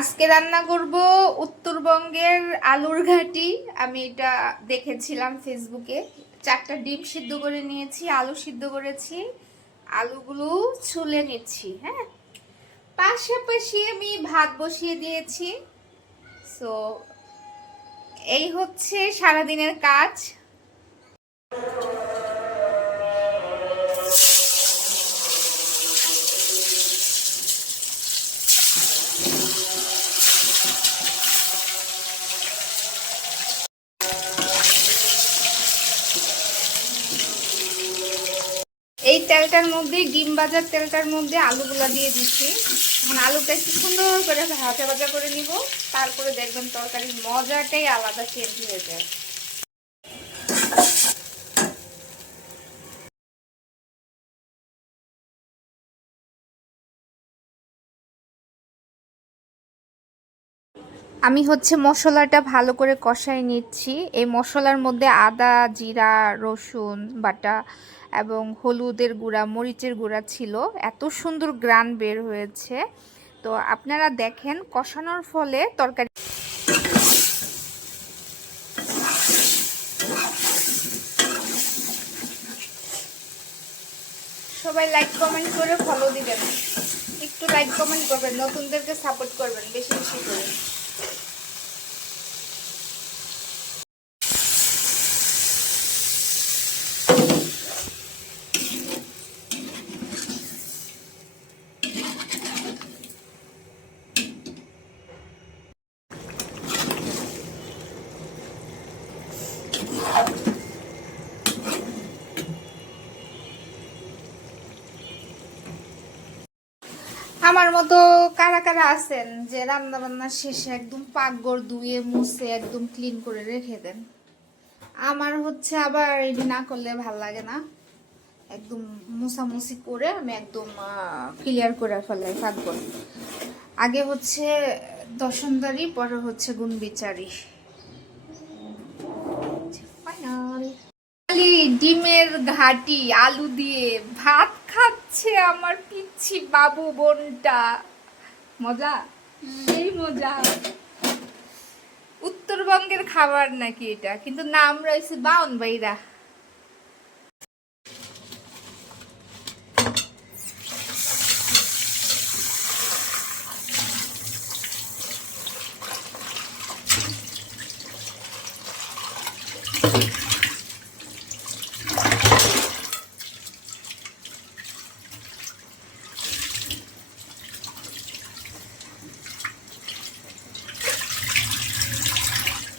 আজকে রান্না করব উত্তরবঙ্গের আলুর ঘাটি। আমি এটা দেখেছিলাম ফেসবুকে। 4টা ডিম সিদ্ধ করে নিয়েছি, আলু সিদ্ধ করেছি, আলুগুলো ছুলে নিচ্ছি। হ্যাঁ, পাশাপাশি আমি ভাত বসিয়ে দিয়েছি। সো এই হচ্ছে সারাদিনের কাজ। এই তেলটার মধ্যে, ডিম ভাজার তেলটার মধ্যে আলুগুলা দিয়ে দিচ্ছি। এখন আলুটা একটু সুন্দর করে ভাজা ভাজা করে নিব, তারপরে দেখবেন তরকারির মজাটাই আলাদা চেঞ্জ হয়ে যায়। আমি হচ্ছে মশলাটা ভালো করে কষাই নিচ্ছি। এই মশলার মধ্যে আদা, জিরা, রসুন বাটা এবং হলুদের গুঁড়া, মরিচের গুঁড়া ছিল। এত সুন্দর গ্রান বের হয়েছে। তো আপনারা দেখেন কষানোর ফলে তরকারি। সবাই লাইক কমেন্ট করে ফলো দিবেন, একটু লাইক কমেন্ট করবেন, নতুনদেরকে সাপোর্ট করবেন বেশি বেশি করে। আমার মতো কারা কারা আছেন যে রান্না বান্না শেষে একদম পাকঘর ধুয়ে মুছে একদম ক্লিন করে রেখে দেন? আমার হচ্ছে আবার এটি না করলে ভাল লাগে না। একদম মুছামুছি করে আমি একদম ক্লিয়ার করে ফেলাই পাকঘর। আগে হচ্ছে দশনদারি, পরে হচ্ছে গুণবিচারি। ডিমের ঘাটি আলু দিয়ে ভাত খাচ্ছে আমার পিচ্ছি বাবু বোনটা। মজা, সেই মজা। উত্তরবঙ্গের খাবার নাকি এটা, কিন্তু নাম রয়েছে বাউন বাইরা।